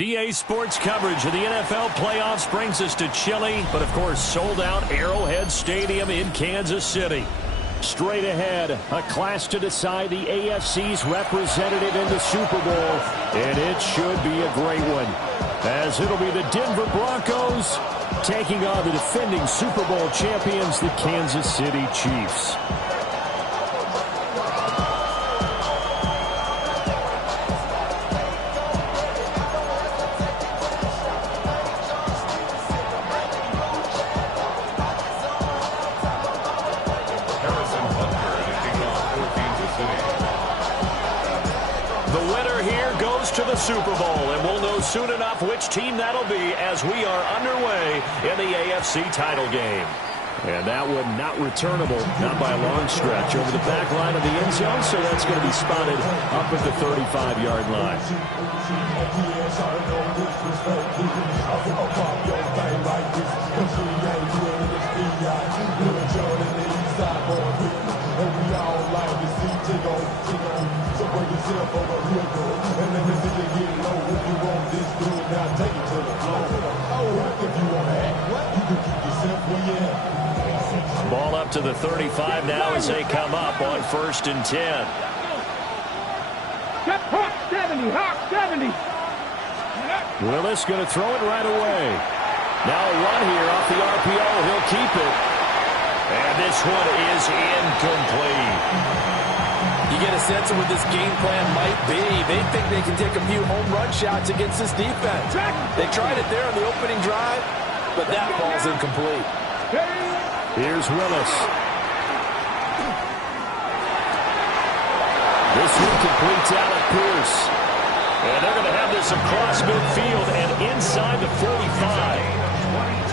EA Sports coverage of the NFL playoffs brings us to chilly, but of course sold-out Arrowhead Stadium in Kansas City. Straight ahead, a clash to decide the AFC's representative in the Super Bowl, and it should be a great one, as it'll be the Denver Broncos taking on the defending Super Bowl champions, the Kansas City Chiefs. To the Super Bowl, and we'll know soon enough which team that'll be as we are underway in the AFC title game. And that one not returnable, not by a long stretch, over the back line of the end zone, so that's going to be spotted up at the 35-yard line. Ball up to the 35 now as they come up on 1st and 10. Hawk 70, Hawk 70. Willis going to throw it right away. Now a run here off the RPO. He'll keep it. And this one is incomplete. You get a sense of what this game plan might be. They think they can take a few home run shots against this defense. They tried it there on the opening drive, but that ball's incomplete. Here's Willis. This one completes Alec Pierce. And they're going to have this across midfield and inside the 45.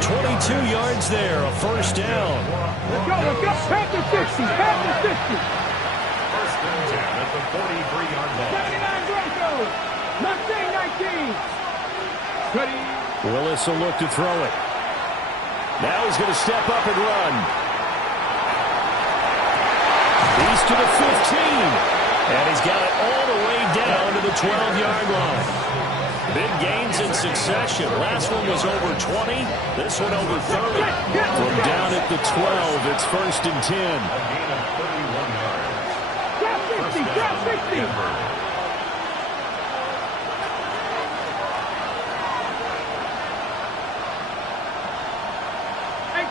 22 yards there, a first down. Let's go, let's go. Back to 60, back to 60. First and 10 at the 43-yard line. 79 Broncos. Mustang 19. Ready. Willis will look to throw it. Now he's going to step up and run. He's to the 15. And he's got it all the way down to the 12-yard line. Big gains in succession. Last one was over 20. This one over 30. From down at the 12, it's 1st and 10. A gain of 31 yards. Drop 60, drop 60.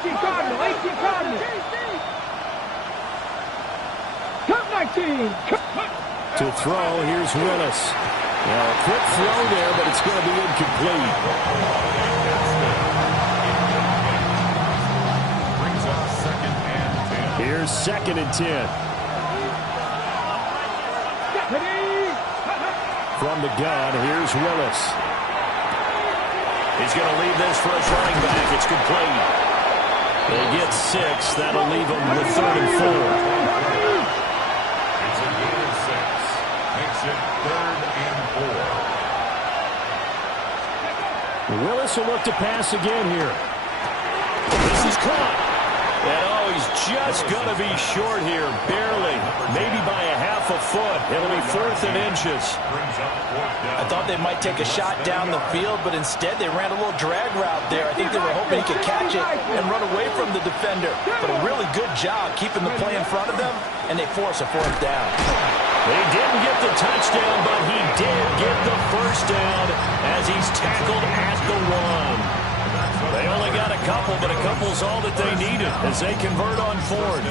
Cardinal, 18 Cardinal. Top 19. To throw, here's Willis. Now a quick throw there, but it's going to be incomplete. Brings up 2nd and 10. Here's 2nd and 10. From the gun, here's Willis. He's going to leave this for his running back. It's complete. They get 6. That'll leave them with 3rd and 4. It's a gain of 6. Makes it 3rd and 4. Willis will look to pass again here. This is caught. And oh, he's just going to be short here, barely. Maybe by a half a foot. It'll be 4th and inches. I thought they might take a shot down the field, but instead they ran a little drag route there. I think they were hoping he could catch it and run away from the defender. But a really good job keeping the play in front of them, and they force a 4th down. They didn't get the touchdown, but he did get the first down as he's tackled at the 1. They only got a couple, but a couple's all that they needed as they convert on 4th.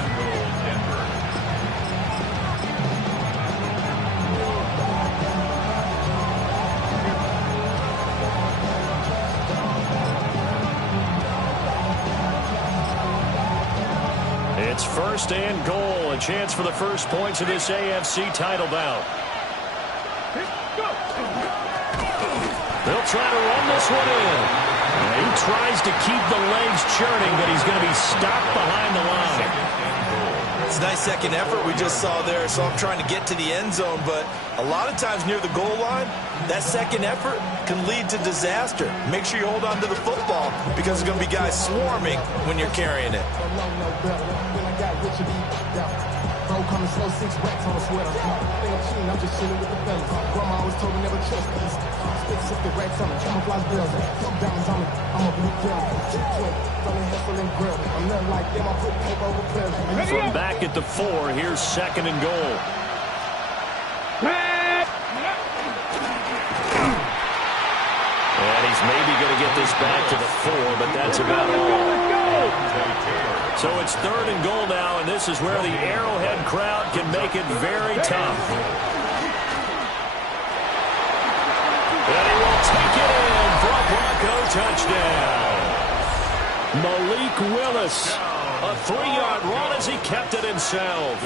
It's 1st and goal, a chance for the first points of this AFC title bout. They'll try to run this one in. He tries to keep the legs churning, but he's going to be stopped behind the line. a nice second effort we just saw there. So I'm trying to get to the end zone, but a lot of times near the goal line, that second effort can lead to disaster. Make sure you hold on to the football because there's going to be guys swarming when you're carrying it. Bro, coming slow, 6 racks on a sweater. Think I'm cheating, I'm just chilling with the fellas. Grandma always told me never trust these. Spit 60 racks on me, camouflage bills. Diamonds on me, I'm a blue pill. Funny hustle and grill. I'm nothing like them, I put paper over pills. From back at the 4, here's 2nd and goal. And he's maybe going to get this back to the 4, but that's about all. So it's 3rd and goal now, and this is where the Arrowhead crowd can make it very tough. And he will take it in for a Bronco touchdown. Malik Willis, a 3-yard run as he kept it himself.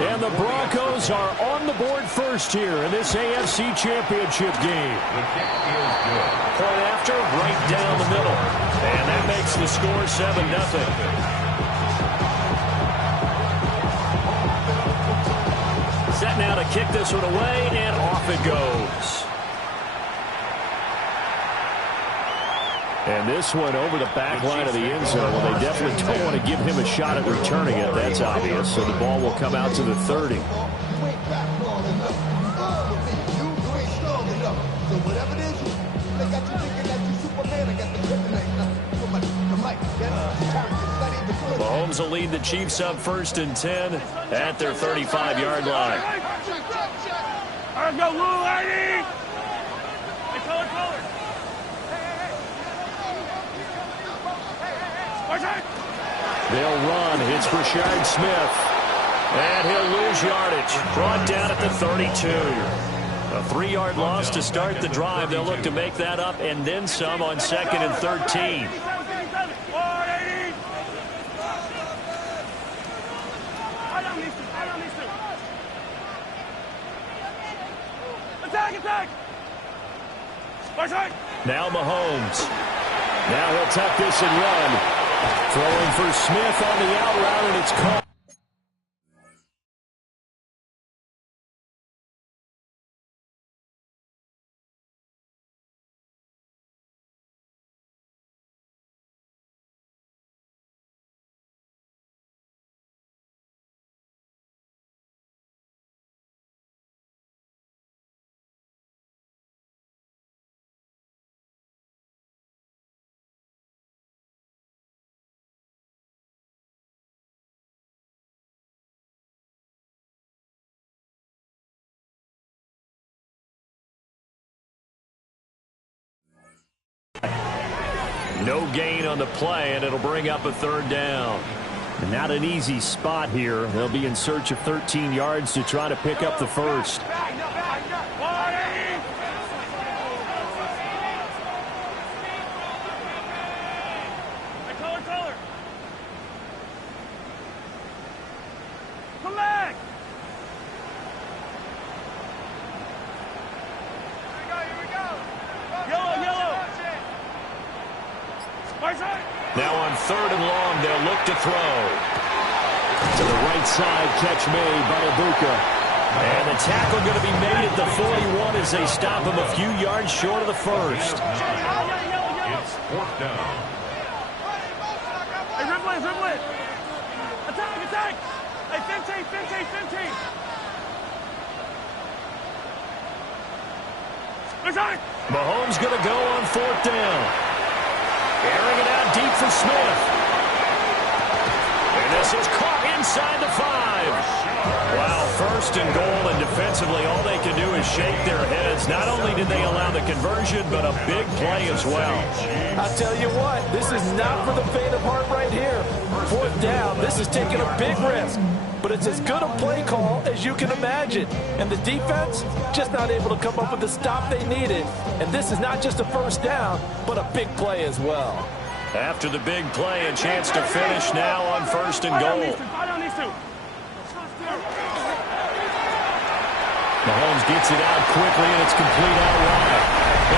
And the Broncos are on the board first here in this AFC Championship game. Point after, right down the middle. And that makes the score 7-0. Set now to kick this one away, and off it goes. And this one over the back line of the end zone. Well, they definitely don't want to give him a shot at returning it. That's obvious. So the ball will come out to the 30. Mahomes will lead the Chiefs up 1st and 10 at their 35-yard line. Let's go, Lou, lady! Hey, color. They'll run. It's Rashard Smith. And he'll lose yardage. Brought down at the 32. A 3-yard loss to start the drive. They'll look to make that up and then some on 2nd and 13. Now Mahomes. Now he'll tuck this and run. Throwing for Smith on the out route, and it's caught. No gain on the play, and it'll bring up a 3rd down. Not an easy spot here. They'll be in search of 13 yards to try to pick up the 1st. Come back! Here we go. Yellow. Now on 3rd and long, they'll look to throw. To the right side, catch made by Ibuka. And the tackle going to be made at the 41 as they stop him a few yards short of the 1st. It's 4th down. Hey, dribble it. Attack. Hey, 15. Mahomes going to go on 4th down. Airing it out deep for Smith. And this is caught inside the 5. Wow, 1st and goal, and defensively all they can do is shake their heads. Not only did they allow the conversion, but a big play as well. I'll tell you what, this is not for the faint of heart right here. 4th down, this is taking a big risk. But it's as good a play call as you can imagine. And the defense just not able to come up with the stop they needed. And this is not just a 1st down, but a big play as well. After the big play, a chance to finish now on 1st and goal. Mahomes gets it out quickly, and it's complete out wide.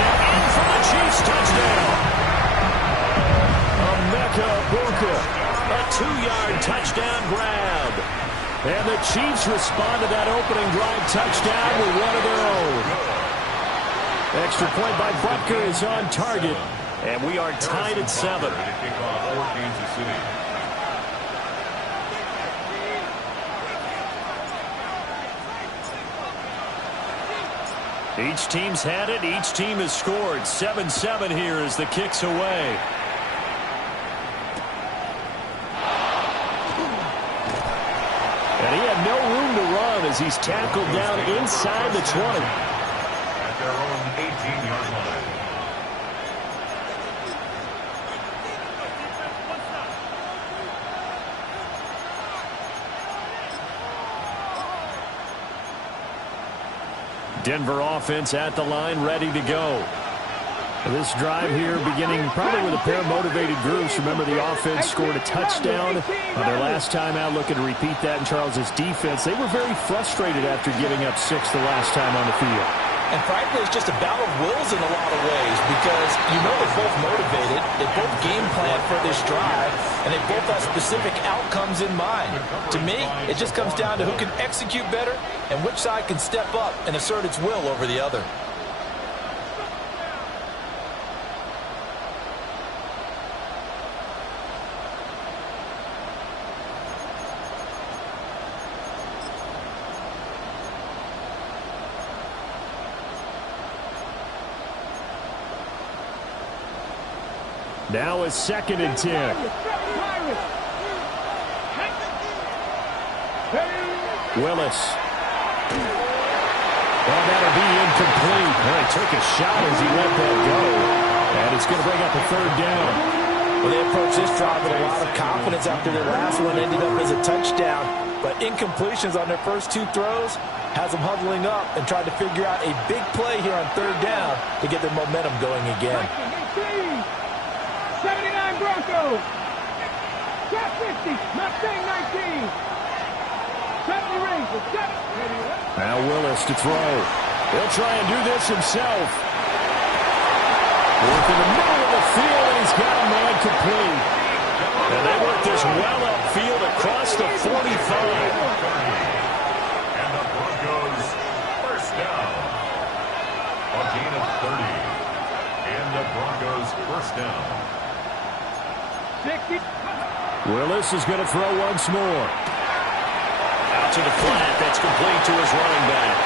And in for the Chiefs, touchdown. Emeka Buka, a 2-yard touchdown grab. And the Chiefs respond to that opening drive touchdown with one of their own. Extra point by Butker is on target. And we are tied at 7. Each team's had it. Each team has scored. 7-7 here as the kick's away. And he had no room to run as he's tackled down inside the 20. At their own 18-yard line. Denver offense at the line, ready to go. This drive here beginning probably with a pair of motivated groups. Remember, the offense scored a touchdown on their last time out. Looking to repeat that in Charles's defense. They were very frustrated after giving up 6 the last time on the field. And frankly, it's just a battle of wills in a lot of ways because you know they're both motivated. They both game plan for this drive, and they both have specific outcomes in mind. To me, it just comes down to who can execute better and which side can step up and assert its will over the other. Now it's 2nd and 10. Willis. Well, that'll be incomplete. Well, he took a shot as he let that go. And it's going to bring up a 3rd down. Well, they approached this drive with a lot of confidence after their last one ended up as a touchdown. But incompletions on their first 2 throws has them huddling up and trying to figure out a big play here on 3rd down to get their momentum going again. 79 Broncos. Top 50. Mustang 19. 70 Rangers. Now Willis to throw. He'll try and do this himself. Work in the middle of the field, and he's got a man complete. And they work this well upfield across the 45. And the Broncos first down. A gain of 30. And the Broncos first down. 60. Willis is going to throw once more. Out to the flat. That's complete to his running back.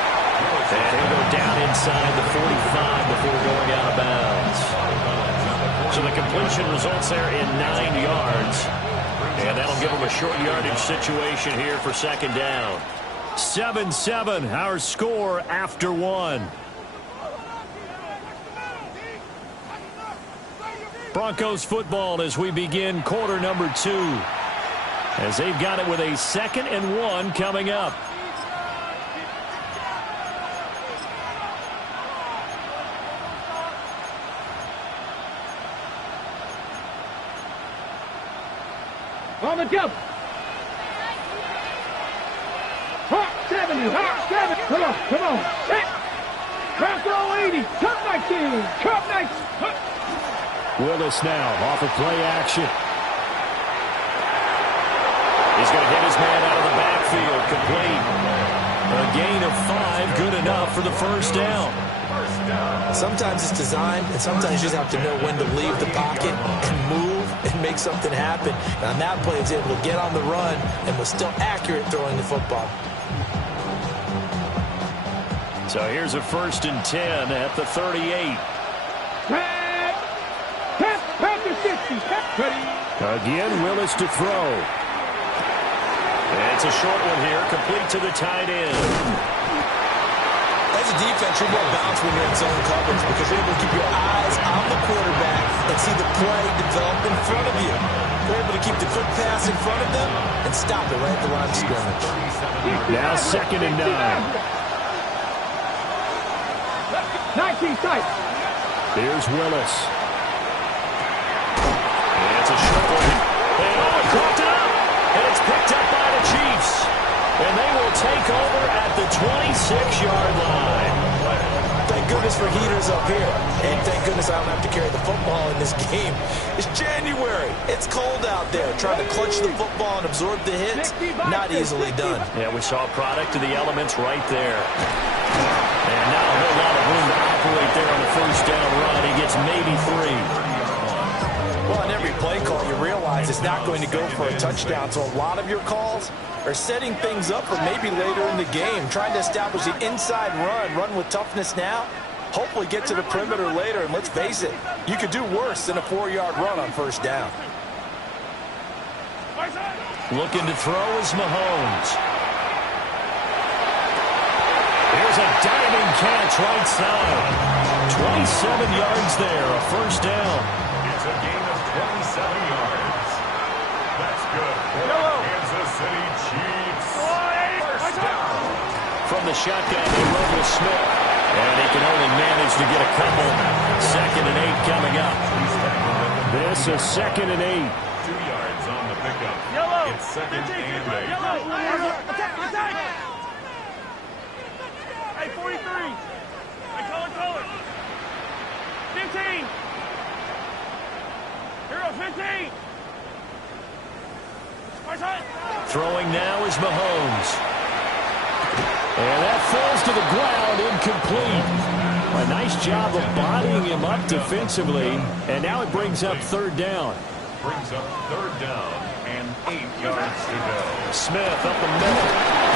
And he'll go down inside the 45 before going out of bounds. So the completion results there in 9 yards. And that'll give him a short yardage situation here for 2nd down. 7-7, our score after 1. Broncos football as we begin quarter number 2. As they've got it with a 2nd and 1 coming up. On the jump. Hawk 70. Hawk 70. Come on. Set. Back row 80. Top 19. Top 19. Willis now off of play action. He's going to get his man out of the backfield, complete. A gain of 5, good enough for the 1st down. Sometimes it's designed, and sometimes you just have to know when to leave the pocket and move and make something happen. And on that play, he was able to get on the run and was still accurate throwing the football. So here's a 1st and 10 at the 38. Again, Willis to throw. It's a short one here, complete to the tight end. As a defense, you're more balanced when you're in zone coverage because you're able to keep your eyes on the quarterback and see the play develop in front of you. You're able to keep the quick pass in front of them and stop it right at the line of scrimmage. Now 2nd and 9. 19 tight. Here's Willis. It's a short one. They caught it up. And it's picked up by the Chiefs. And they will take over at the 26-yard line. Thank goodness for heaters up here. And thank goodness I don't have to carry the football in this game. It's January. It's cold out there. Trying to clutch the football and absorb the hits, not easily done. Yeah, we saw a product of the elements right there. And not a whole lot of room to operate there on the first down run. He gets maybe 3. Well, on every play call, you realize it's not going to go for a touchdown. So a lot of your calls are setting things up for maybe later in the game, trying to establish the inside run with toughness now, hopefully get to the perimeter later. And let's face it, you could do worse than a 4-yard run on first down. Looking to throw is Mahomes. Here's a diving catch right side. 27 yards there, a first down. It's a gain of 27 yards. That's good for the Kansas City Chiefs. First down. From the shotgun, they run with Smith. And he can only manage to get a couple. 2nd and 8 coming up. This is 2nd and 8. 2 yards on the pickup. It's 2nd and 8. Attack! Hey, 43. Hey, color. 15. Hero, 15. Throwing now is Mahomes. And that falls to the ground, incomplete. A nice job of bodying him up defensively. And now it brings up 3rd down. Brings up 3rd down and 8 yards to go. Smith up the middle.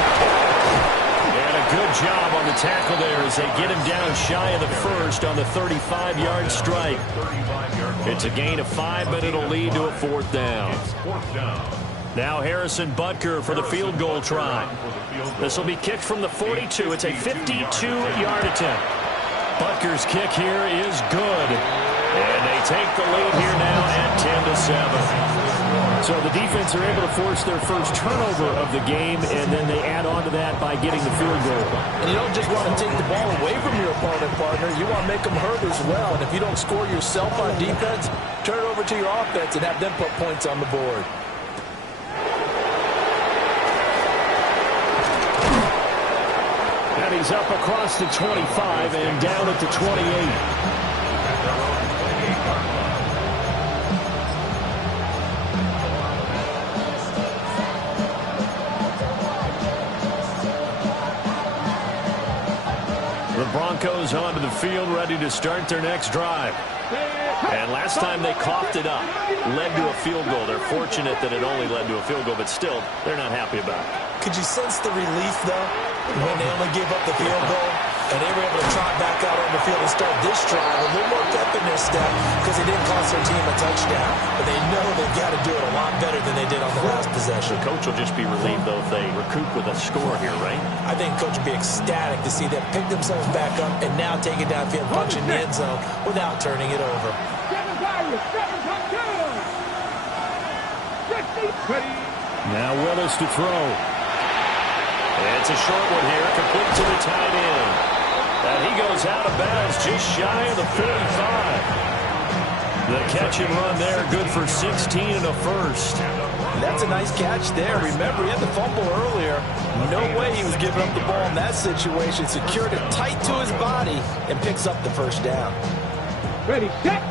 And a good job on the tackle there as they get him down shy of the first on the 35-yard strike. It's a gain of 5, but it'll lead to a 4th down. It's 4th down. Now Harrison Butker for the field goal try. This will be kicked from the 42. It's a 52-yard attempt. Butker's kick here is good. And they take the lead here now at 10-7. So the defense are able to force their first turnover of the game, and then they add on to that by getting the field goal. And you don't just want to take the ball away from your opponent, partner. You want to make them hurt as well. And if you don't score yourself on defense, turn it over to your offense and have them put points on the board. And he's up across the 25 and down at the 28. The Broncos onto the field, ready to start their next drive. And last time they coughed it up, led to a field goal. They're fortunate that it only led to a field goal, but still, they're not happy about it. Could you sense the relief, though, when they only gave up the field goal and they were able to trot back out on the field and start this drive a little more pep in their step because they didn't cost their team a touchdown. But they know they've got to do it a lot better than they did on the last possession. The coach will just be relieved, though, if they recoup with a score here, right? I think coach will be ecstatic to see them pick themselves back up and now take it downfield, punch in the end zone without turning it over. Now Willis to throw. It's a short one here, complete to the tight end. And he goes out of bounds just shy of the 45. The catch and run there, good for 16 and a first. That's a nice catch there. Remember, he had the fumble earlier. No way he was giving up the ball in that situation. Secured it tight to his body and picks up the first down. Ready, set.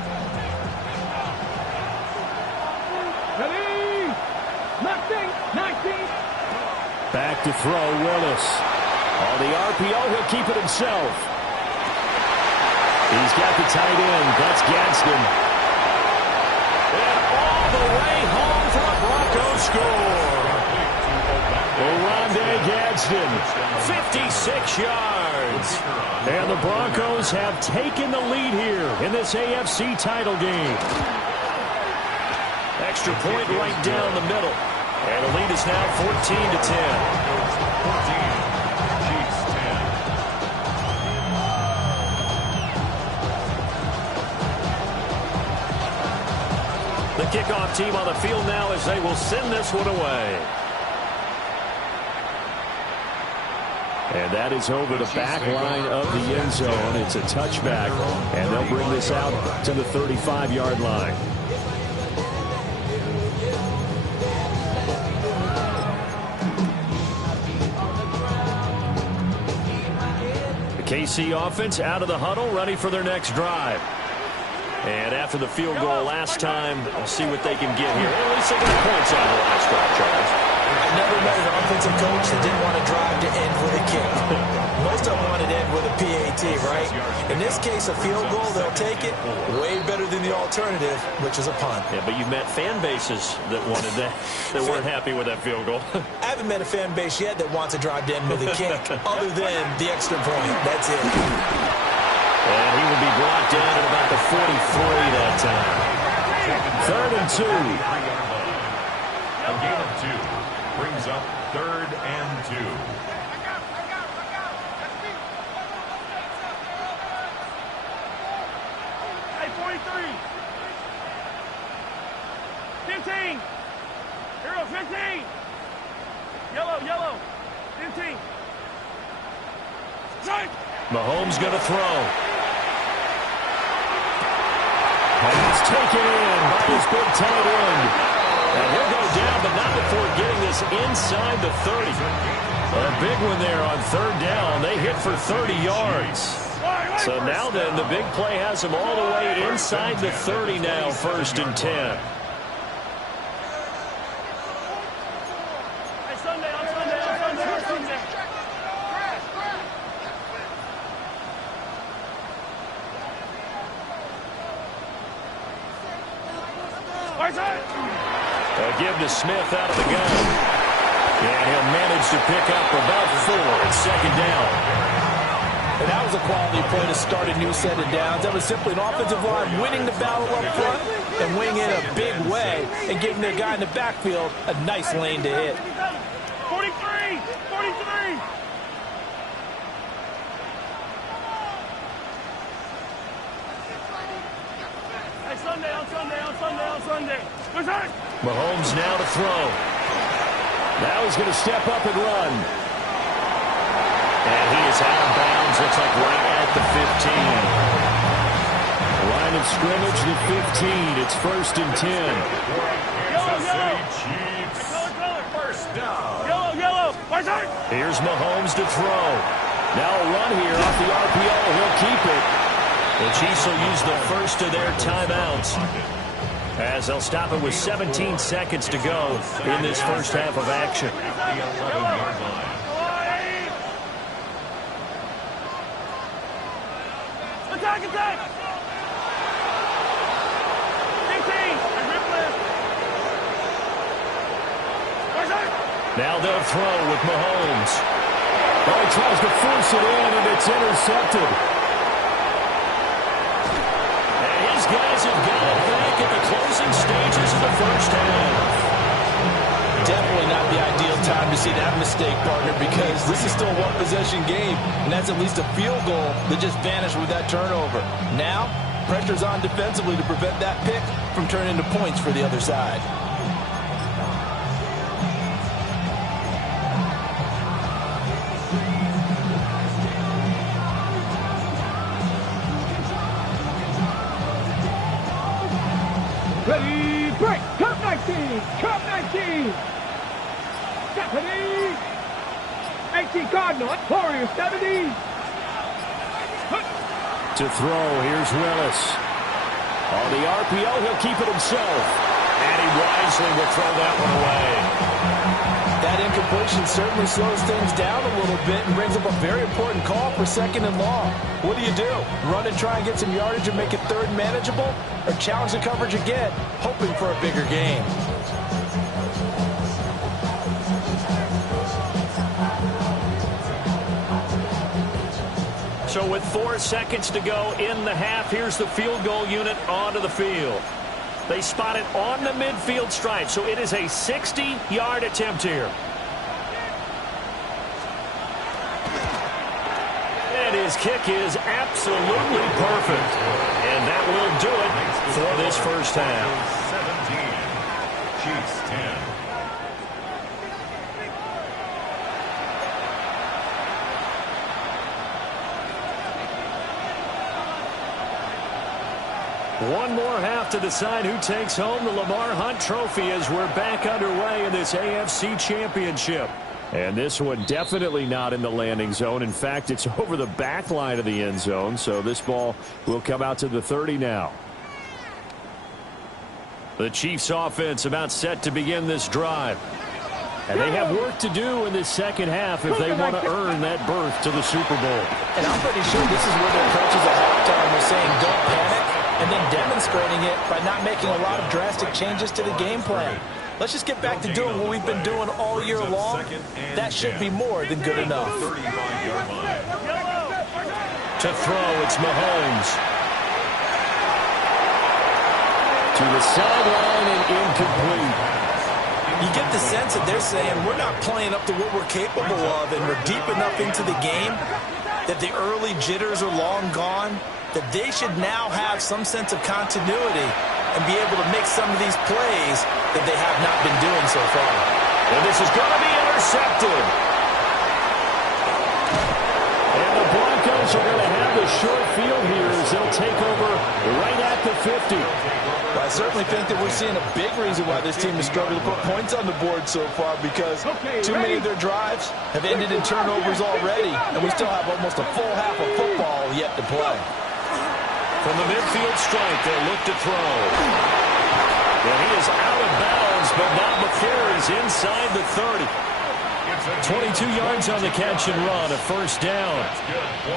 Ready. Nothing. Back to throw, Willis. On the RPO, he'll keep it himself. He's got the tight end. That's Gadsden. And all the way home for a Broncos score. Oronde Gadsden, 56 yards. And the Broncos have taken the lead here in this AFC title game. Extra point right down the middle. And the lead is now 14-10. 14. Chiefs 10. The kickoff team on the field now as they will send this one away. And that is over the back line of the end zone. It's a touchback, and they'll bring this out to the 35-yard line. KC offense out of the huddle, ready for their next drive. And after the field goal last time, we'll see what they can get here. At least they got points out of the last drive, Charles. I never met an offensive coach that didn't want to drive to end with a kick. Most of them wanted to end with a PAT, right? In this case, a field goal, they'll take it. Way better than the alternative, which is a punt. Yeah, but you've met fan bases that wanted that, that weren't happy with that field goal. I haven't met a fan base yet that wants to drive to end with a kick, other than the extra point. That's it. And he will be brought down at about the 43 that time. 3rd and 2. A gain of 2 brings up 3rd and 2. Hey, 43. 15. Hero, 15. Yellow, yellow. 15. Strike. Mahomes going to throw. And it's taken in by his big tight end. And he'll go down, but not before getting this inside the 30. A big one there on 3rd down. They hit for 30 yards. So now then, the big play has them all the way inside the 30 now, 1st and 10. Give to Smith out of the gun. And he'll manage to pick up about 4 at 2nd down. And that was a quality play to start a new set of downs. That was simply an offensive line winning the battle up front and winning in a big way and giving their guy in the backfield a nice lane to hit. 43! 43! Hey, Sunday, on Sunday, on Sunday, on Sunday. What's that? Mahomes now to throw. Now he's going to step up and run. And he is out of bounds. Looks like right at the 15. Line of scrimmage, the 15. It's 1st and 10. Yellow, yellow. Chiefs. Color, color. First down. Yellow, yellow. What's that? Here's Mahomes to throw. Now a run here off the RPO. He'll keep it. The Chiefs will use the first of their timeouts, as they'll stop it with 17 seconds to go in this first half of action. The 11-yard line. Attack, attack! 15! Rip left. Where's that? Now they'll throw with Mahomes. Oh, he tries to force it in, and it's intercepted. Guys have got it back at the closing stages of the first half. Definitely not the ideal time to see that mistake, partner, because this is still a one-possession game, and that's at least a field goal that just vanished with that turnover. Now, pressure's on defensively to prevent that pick from turning into points for the other side. Ready, break! Cup 19! Cup 19! Stephanie! 18 Cardinal, Warriors 70! To throw, here's Willis. On the RPO, he'll keep it himself. And he wisely will throw that one away. That incompletion certainly slows things down a little bit and brings up a very important call for 2nd and long. What do you do? Run and try and get some yardage and make it 3rd manageable? Or challenge the coverage again, hoping for a bigger gain? So with 4 seconds to go in the half, here's the field goal unit onto the field. They spot it on the midfield stripe, so it is a 60-yard attempt here. And his kick is absolutely perfect. And that will do it for this first half. 17. Chiefs 10. One more half to decide who takes home the Lamar Hunt Trophy as we're back underway in this AFC Championship. And this one definitely not in the landing zone. In fact, it's over the back line of the end zone. So this ball will come out to the 30 now. The Chiefs offense about set to begin this drive. And they have work to do in this second half if they want to earn that berth to the Super Bowl. And I'm pretty sure this is where their coaches at halftime were saying don't panic, and then demonstrating it by not making a lot of drastic changes to the game plan. Let's just get back to doing what we've been doing all year long. That should be more than good enough. To throw, it's Mahomes. To the sideline and incomplete. You get the sense that they're saying we're not playing up to what we're capable of, and we're deep enough into the game that the early jitters are long gone, that they should now have some sense of continuity and be able to make some of these plays that they have not been doing so far. And this is going to be intercepted. And the Broncos are going to have the short field here as they'll take over right at the 50. Well, I certainly think that we're seeing a big reason why this team has struggled to put points on the board so far, because too many of their drives have ended in turnovers already, and we still have almost a full half of football yet to play. From the midfield stripe, they'll look to throw. And he is out of bounds, but not before he's inside the 30. 22 yards on the catch and run, a first down.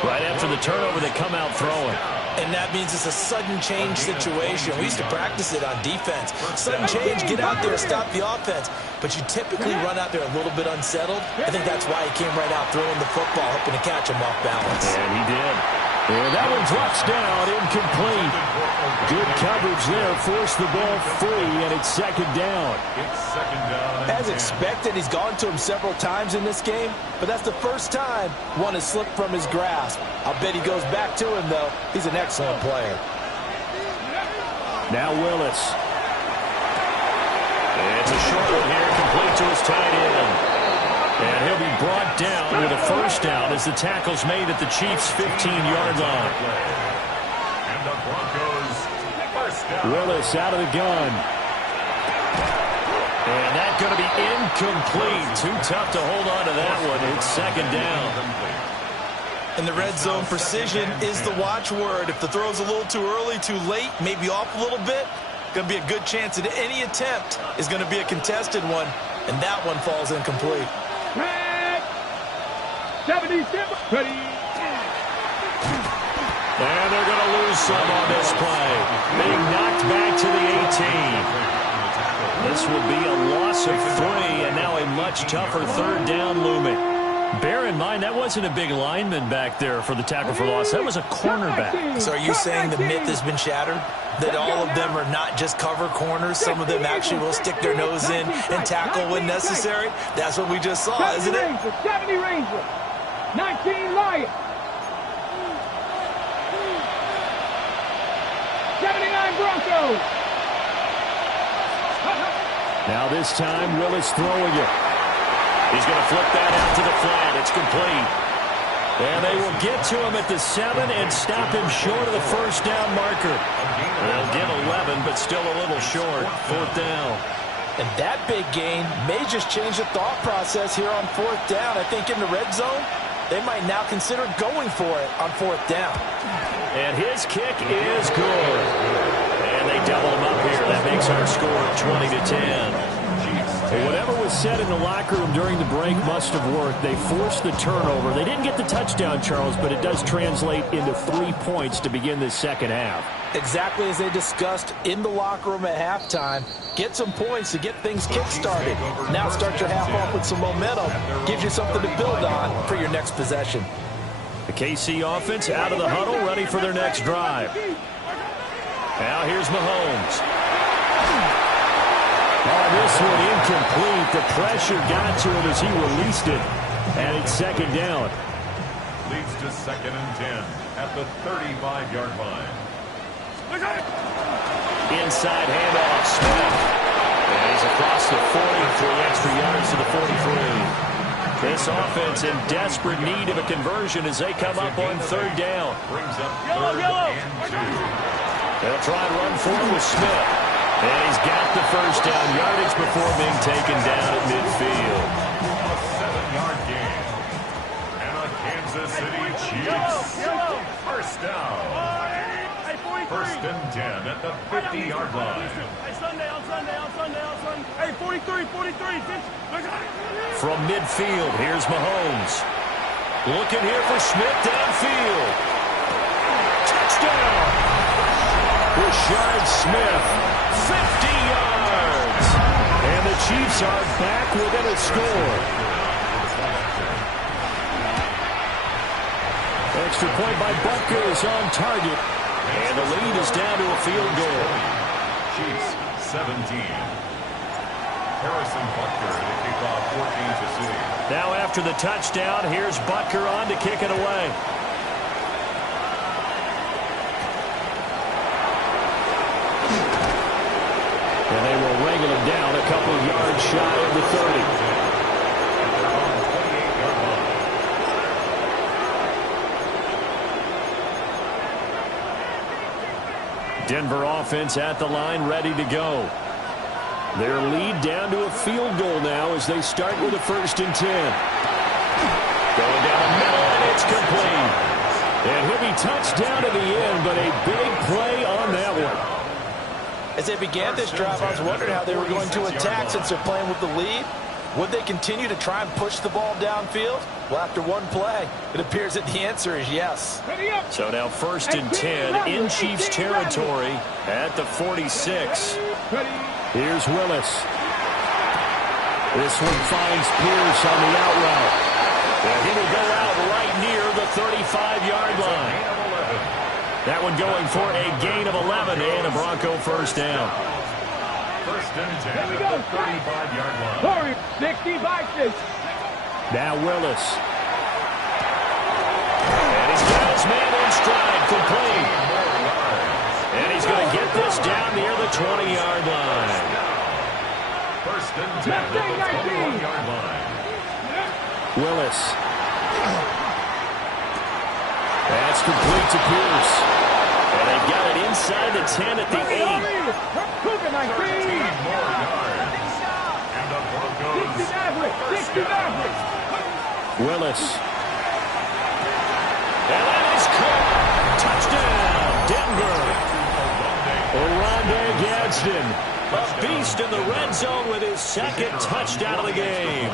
Right after the turnover, they come out throwing. And that means it's a sudden change situation. We used to practice it on defense. Sudden change, get out there, stop the offense. But you typically run out there a little bit unsettled. I think that's why he came right out throwing the football, hoping to catch him off balance. And he did. And that one drops down, incomplete. Good coverage there, forced the ball free, and it's second down. As expected, he's gone to him several times in this game, but that's the first time one has slipped from his grasp. I'll bet he goes back to him, though. He's an excellent player. Now Willis. It's a short one here, complete to his tight end. And he'll be brought down with a first down as the tackle's made at the Chiefs' 15-yard line. And the Broncos first down. Willis out of the gun. And that's going to be incomplete. Too tough to hold on to that one. It's second down. And the red zone precision is the watchword. If the throw's a little too early, too late, maybe off a little bit, going to be a good chance that any attempt is going to be a contested one, and that one falls incomplete. 77. Ready. And they're going to lose some on this play. Being knocked back to the 18. This will be a loss of 3, and now a much tougher third down looming. Bear in mind, that wasn't a big lineman back there for the tackle for loss. That was a cornerback. So are you saying the myth has been shattered? That all of them are not just cover corners? Some of them actually will stick their nose in and tackle when necessary? That's what we just saw, isn't it? 70 Rangers, 19 Lions, 79 Broncos. Now this time, Willis throwing it. He's going to flip that out to the flat. It's complete. And they will get to him at the 7 and stop him short of the first down marker. They'll get 11, but still a little short. Fourth down. And that big gain may just change the thought process here on fourth down. I think in the red zone, they might now consider going for it on fourth down. And his kick is good. And they double him up here. That makes our score 20-10. Whatever was said in the locker room during the break must have worked. They forced the turnover. They didn't get the touchdown, Charles, but it does translate into 3 points to begin this second half. Exactly as they discussed in the locker room at halftime. Get some points to get things kick-started. Now start your half off with some momentum. Gives you something to build on for your next possession. The KC offense out of the huddle, ready for their next drive. Now here's Mahomes. Oh, this one incomplete. The pressure got to him as he released it. And it's second down. Leads to 2nd and 10 at the 35-yard line. Inside handoff, Smith. And he's across the 40, 3 extra yards to the 43. This offense in desperate need of a conversion as they come up on third down. Brings up third and 2. They'll try and run forward with Smith. And he's got the first down, yardage before being taken down at midfield. Kansas City Chiefs. First down. First and 10 at the 50-yard line. Hey, 43. From midfield, here's Mahomes. Looking here for Smith downfield. Touchdown! Rashard Smith, 50 yards. And the Chiefs are back within a score. Extra point by Butker is on target. And the lead is down to a field goal. Chiefs 17. Harrison Butker to kick off for Kansas City. Now after the touchdown, here's Butker on to kick it away. And they will wrangle him down a couple yards shy of the 30. Denver offense at the line, ready to go. Their lead down to a field goal now as they start with a 1st and 10. Going down the middle, and it's complete. And he'll be touched down at the end, but a big play on that one. As they began this drive, I was wondering how they were going to attack since they're playing with the lead. Would they continue to try and push the ball downfield? Well, after one play, it appears that the answer is yes. So now 1st and 10 in Chiefs territory at the 46. Here's Willis. This one finds Pierce on the out route. And he will go out right near the 35-yard line. That one going for a gain of 11 and a Bronco 1st down. 1st and 10 at the 35-yard line. 65. Now Willis. And he's got his man in stride, complete. And he's going to get this down near the 20-yard line. 1st and 10 at the 21-yard line. Willis. That's complete to Pierce. And they got it inside the 10 at the 8. 13 more yards. And the Broncos. 60 Willis. And that is caught. Touchdown, Denver. Oronde Gadsden, a beast in the red zone with his 2nd touchdown of the game.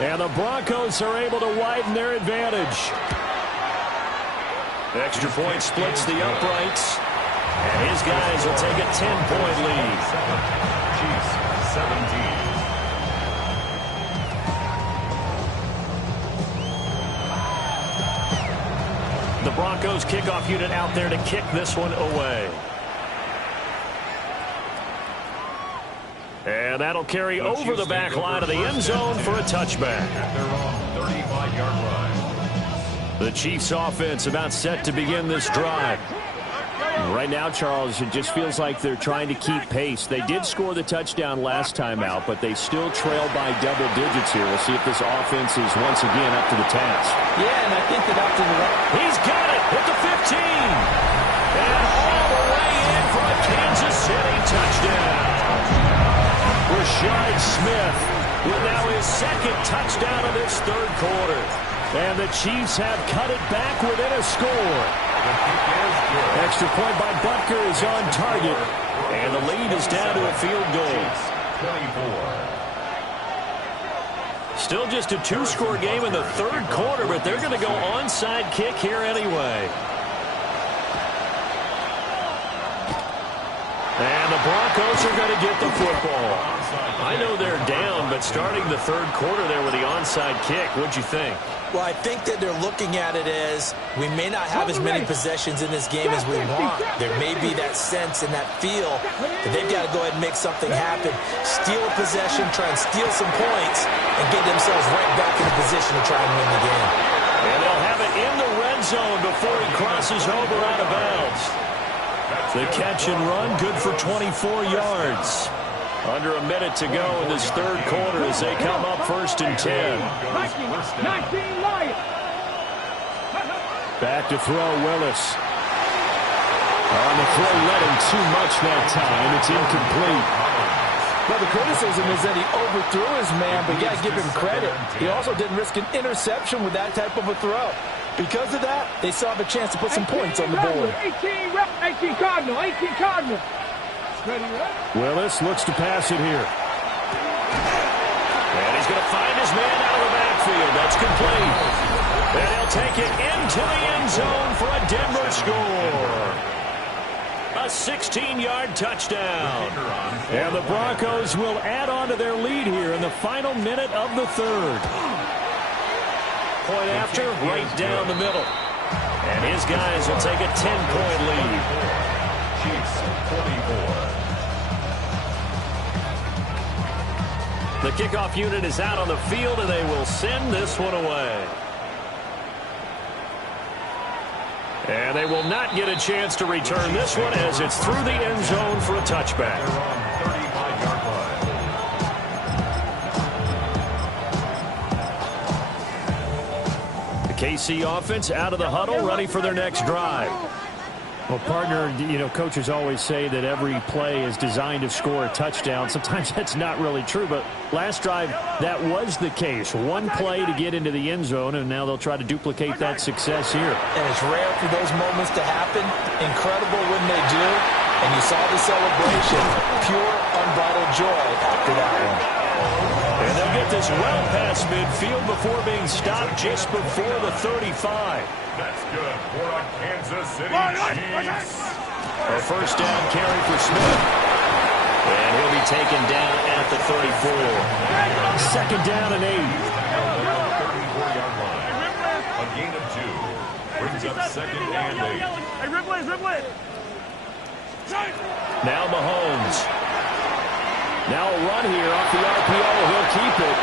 And the Broncos are able to widen their advantage. Extra point splits the uprights. And his guys will take a 10-point lead. Chiefs 17. The Broncos kickoff unit out there to kick this one away. And that'll carry over the back line of the end zone for a touchback. At their own 35-yard line. The Chiefs offense about set to begin this drive. Right now, Charles, it just feels like they're trying to keep pace. They did score the touchdown last time out, but they still trail by double digits here. We'll see if this offense is once again up to the task. Yeah, and I think that up to the He's got it at the 15. And all the way in for a Kansas City touchdown. Rashard Smith with now his 2nd touchdown of this 3rd quarter. And the Chiefs have cut it back within a score. Extra point by Butker is on target. And the lead is down to a field goal. 24. Still just a 2-score game in the 3rd quarter, but they're going to go onside kick here anyway. And the Broncos are going to get the football. I know they're down, but starting the 3rd quarter there with the onside kick, what'd you think? Well, I think that they're looking at it as we may not have as many possessions in this game as we want. There may be that sense and that feel that they've got to go ahead and make something happen. Steal a possession, try and steal some points, and get themselves right back in a position to try and win the game. And they'll have it in the red zone before he crosses over out of bounds. The catch and run, good for 24 yards. Under a minute to go in this 3rd quarter as they come up 1st and 10. Back to throw, Willis. On the throw, let him too much that time. It's incomplete. Well, the criticism is that he overthrew his man, but you got to give him credit. He also didn't risk an interception with that type of a throw. Because of that, they still have a chance to put some points on the board. 18 Cardinal, 18 Cardinal. Willis looks to pass it here. And he's going to find his man out of the backfield. That's complete. And he'll take it into the end zone for a Denver score. A 16-yard touchdown. And the Broncos will add on to their lead here in the final minute of the third. Point after, right down the middle. And his guys will take a 10-point lead. Chiefs 24. The kickoff unit is out on the field, and they will send this one away. And they will not get a chance to return this one as it's through the end zone for a touchback. They're on 35-yard line. The KC offense out of the huddle, ready for their next drive. Well, partner, you know, coaches always say that every play is designed to score a touchdown. Sometimes that's not really true, but last drive, that was the case. One play to get into the end zone, and now they'll try to duplicate that success here. And it's rare for those moments to happen. Incredible when they do. And you saw the celebration. Pure, unbridled joy after that one. And they'll get this well past midfield before being stopped just before the 35. That's good for a Kansas City Chiefs. A first down carry for Smith. And he'll be taken down at the 34. Second down and 8. 34-yard line. A gain of 2. Brings up second and 8. Hey, Ripley. Now Mahomes. Now a run here off the RPO. He'll keep it.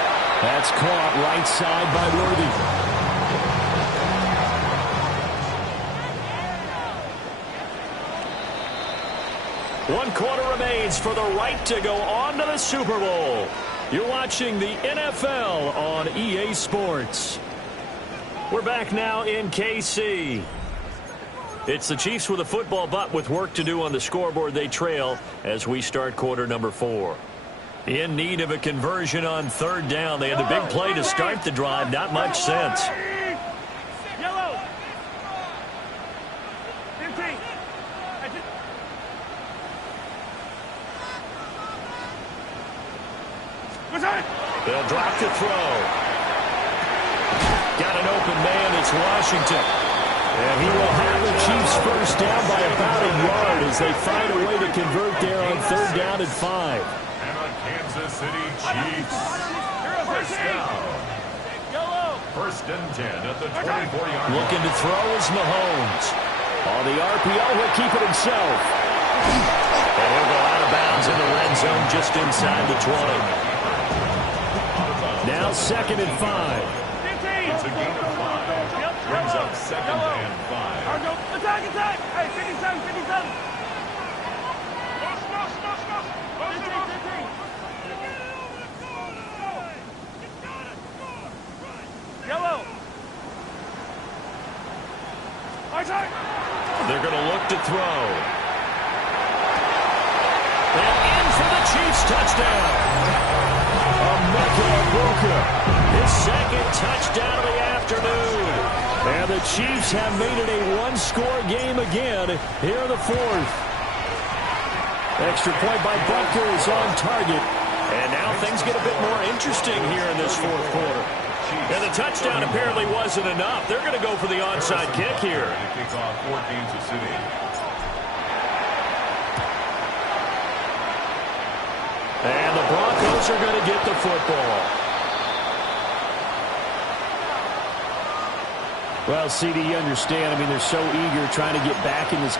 That's caught right side by Worthy. One quarter remains for the right to go on to the Super Bowl. You're watching the NFL on EA Sports. We're back now in KC. It's the Chiefs with a football, but with work to do on the scoreboard, they trail as we start quarter number 4. In need of a conversion on third down. They had the big play to start the drive. Not much sense. Yellow. 15. They'll drop the throw. Got an open man. It's Washington. And he will have the Chiefs first down by about a yard as they find a way to convert there on third down and 5. And a Kansas City Chiefs. First down. First and 10 at the 24-yard line. Looking to throw is Mahomes. On the RPO, he'll keep it himself. And he'll go out of bounds in the red zone just inside the 20. Now second and 5. It's a gain of 5. Brings up second and 5. Attack. Hey, 57. Yellow. They're going to look to throw. And in for the Chiefs touchdown. His second touchdown of the afternoon. And the Chiefs have made it a one-score game again here in the fourth. Extra point by Butker is on target. And now things get a bit more interesting here in this fourth quarter. And the touchdown apparently wasn't enough. They're going to go for the onside kick here. To kick off for Kansas City. And the Broncos are going to get the football. Well, CD, you understand. I mean, they're so eager trying to get back in this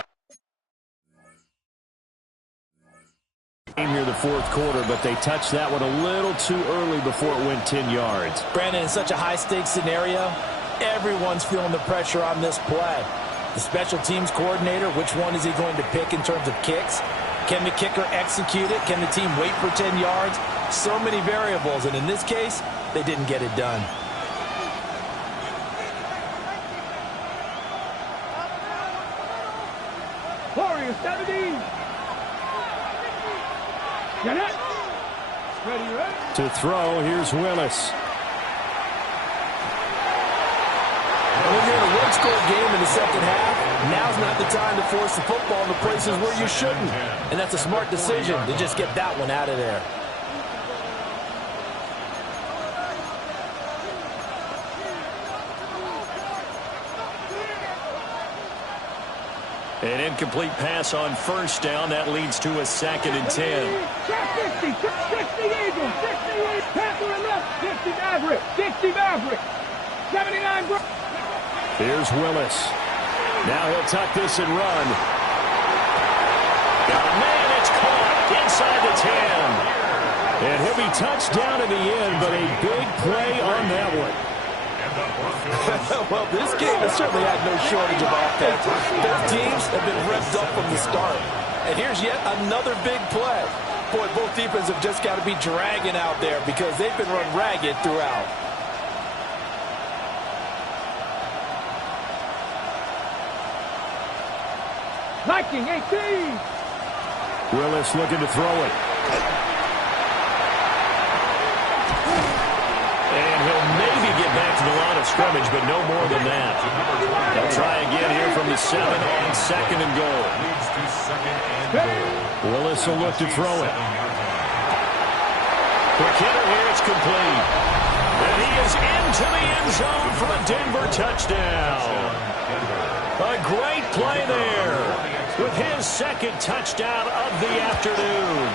game here the fourth quarter, but they touched that one a little too early before it went 10 yards. Brandon, in such a high-stakes scenario, everyone's feeling the pressure on this play. The special teams coordinator, which one is he going to pick in terms of kicks? Can the kicker execute it? Can the team wait for 10 yards? So many variables, and in this case, they didn't get it done. Warriors 17. Get it. Ready. To throw, here's Willis. We're going to look one-score game in the second half, now's not the time to force the football in the places where you shouldn't. And that's a smart decision to just get that one out of there. An incomplete pass on first down. That leads to a 2nd and 10. 60 Eagles, 60 Panther and left, 60 Maverick, 60 Maverick, 79 Brook. Here's Willis. Now he'll tuck this and run. Got a man, it's caught inside the 10. And he'll be touched down in the end, but a big play on that one. Well, this game has certainly had no shortage of offense. Both teams have been revved up from the start. And here's yet another big play. Boy, both defenses have just got to be dragging out there because they've been run ragged throughout. Viking 18. Willis looking to throw it. And he'll maybe get back to the line of scrimmage, but no more than that. They'll try again here from the 7 on 2nd and goal. Willis will look to throw it. Quick hitter here, it's complete. And he is into the end zone for a Denver touchdown. A great play there with his 2nd touchdown of the afternoon.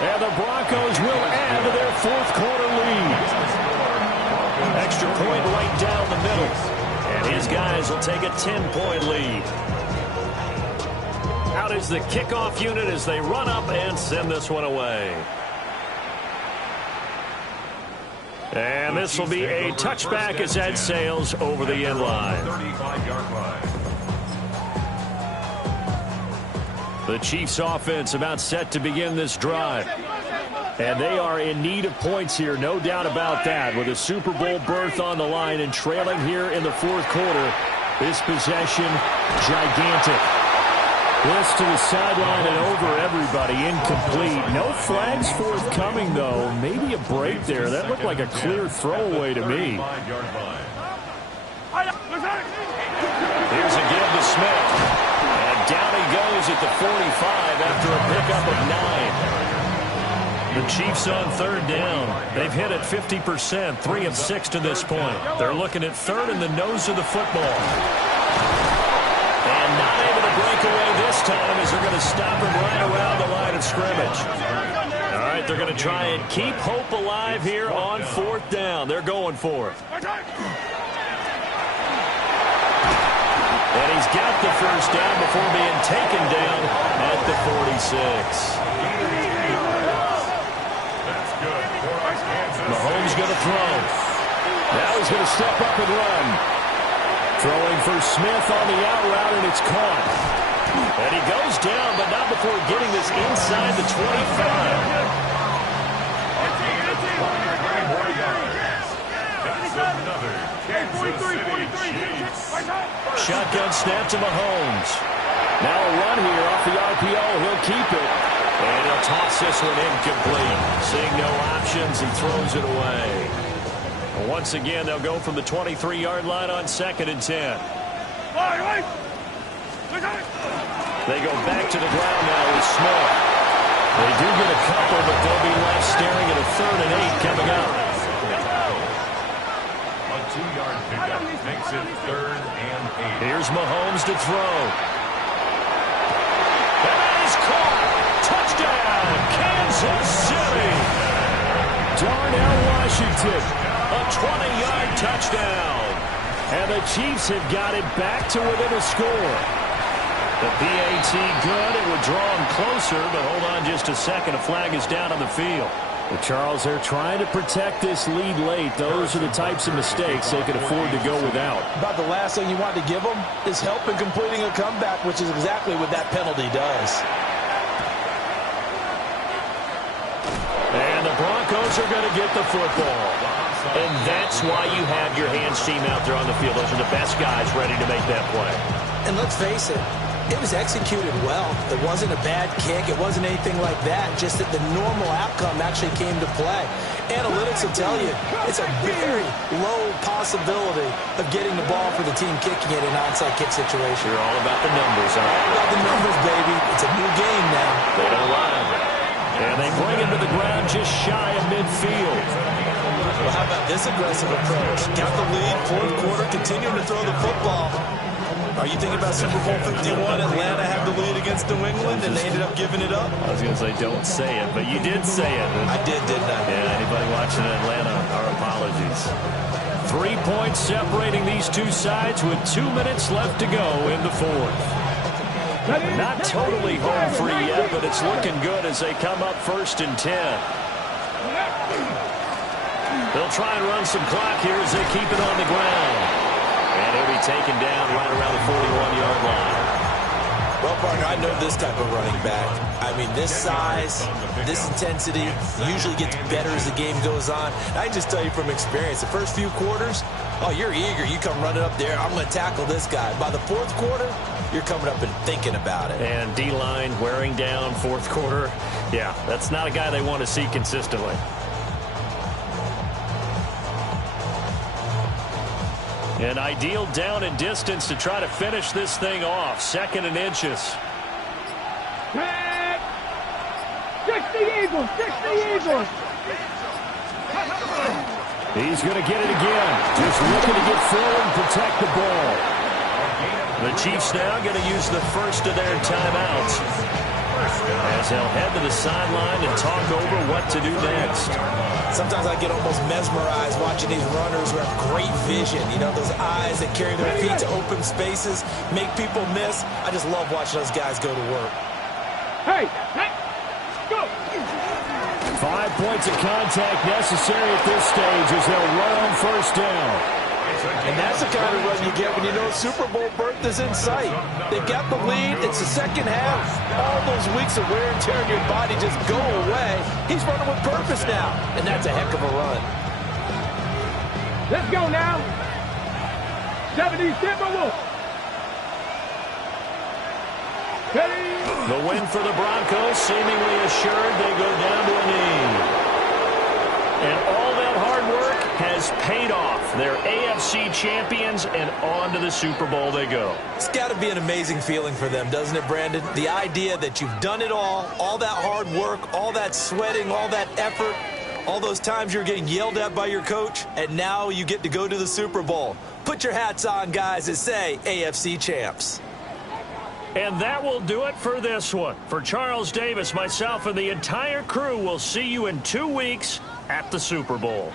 And the Broncos will add to their 4th quarter lead. Extra point right down the middle. And his guys will take a 10-point lead. Out is the kickoff unit as they run up and send this one away. And this will be a touchback as that sails over the end line. 35-yard line. The Chiefs offense about set to begin this drive. And they are in need of points here, no doubt about that. With a Super Bowl berth on the line and trailing here in the 4th quarter, this possession, gigantic. This to the sideline and over everybody, incomplete. No flags forthcoming, though. Maybe a break there. That looked like a clear throwaway to me. Here's a give to Smith. And down he goes at the 45 after a pickup of 9. The Chiefs on 3rd down. They've hit it 50%, 3 of 6 to this point. They're looking at 3rd in the nose of the football. And not able to break away this time as they're going to stop him right around the line of scrimmage. All right, they're going to try and keep hope alive here on 4th down. They're going for it. And he's got the 1st down before being taken down at the 46. Mahomes going to throw. Now he's going to step up and run. Throwing for Smith on the out route, and it's caught. And he goes down, but not before getting this inside the 25. Shotgun snap to Mahomes. Now a run here off the RPO. He'll keep it. And he'll toss this one incomplete. Seeing no options, he throws it away. Once again, they'll go from the 23-yard line on 2nd and 10. They go back to the ground now with Smith. They do get a couple, but they'll be left staring at a 3rd and 8 coming up. A 2-yard pickup makes it 3rd and 8. Here's Mahomes to throw. And he's caught. Touchdown, Kansas City. Darnell Washington, a 20-yard touchdown. And the Chiefs have got it back to within a score. The PAT good. It would draw them closer, but hold on just a second. A flag is down on the field. Well, Charles, they're trying to protect this lead late. Those are the types of mistakes they can afford to go without. About the last thing you want to give them is help in completing a comeback, which is exactly what that penalty does. And the Broncos are going to get the football. And that's why you have your hands team out there on the field. Those are the best guys ready to make that play. And let's face it, it was executed well. It wasn't a bad kick. It wasn't anything like that. Just that the normal outcome actually came to play. Analytics will tell you it's a very low possibility of getting the ball for the team kicking it in an onside kick situation. You're all about the numbers, huh? All about the numbers, baby. It's a new game now. They don't lie. And they bring him to the ground just shy of midfield. Well, how about this aggressive approach? Got the lead, fourth quarter, continuing to throw the football. Are you thinking about Super Bowl 51? Atlanta had the lead against New England, and they ended up giving it up? I was going to say, don't say it, but you did say it. I did, didn't I? Yeah, anybody watching Atlanta, our apologies. 3 points separating these two sides with 2 minutes left to go in the fourth. Not totally home free yet, but it's looking good as they come up 1st and 10. They'll try and run some clock here as they keep it on the ground. And he'll be taken down right around the 41-yard line. Well, partner, I know this type of running back. I mean, this size, this intensity usually gets better as the game goes on. And I can just tell you from experience, the first few quarters, oh, you're eager. You come running up there, I'm going to tackle this guy. By the fourth quarter, you're coming up and thinking about it. And D-line wearing down fourth quarter. Yeah, that's not a guy they want to see consistently. An ideal down and distance to try to finish this thing off. 2nd and inches. 60 Eagles, 60 Eagles. He's going to get it again. Just looking to get Phil and protect the ball. The Chiefs now going to use the first of their timeouts as they'll head to the sideline and talk over what to do next. Sometimes I get almost mesmerized watching these runners who have great vision. You know, those eyes that carry their feet to open spaces, make people miss. I just love watching those guys go to work. Hey, go! 5 points of contact necessary at this stage as they'll run on 1st down. And that's the kind of run you get when you know Super Bowl berth is in sight. They've got the lead. It's the second half. All those weeks of wear and tear in your body just go away. He's running with purpose now, and that's a heck of a run. Let's go now. 70 Timberwolves. The win for the Broncos, seemingly assured. They go down to a knee. And all that hard work has paid off. They're AFC champions, and on to the Super Bowl they go. It's got to be an amazing feeling for them, doesn't it, Brandon? The idea that you've done it all that hard work, all that sweating, all that effort, all those times you're getting yelled at by your coach, and now you get to go to the Super Bowl. Put your hats on, guys, and say AFC champs. And that will do it for this one. For Charles Davis, myself, and the entire crew, we'll see you in 2 weeks at the Super Bowl.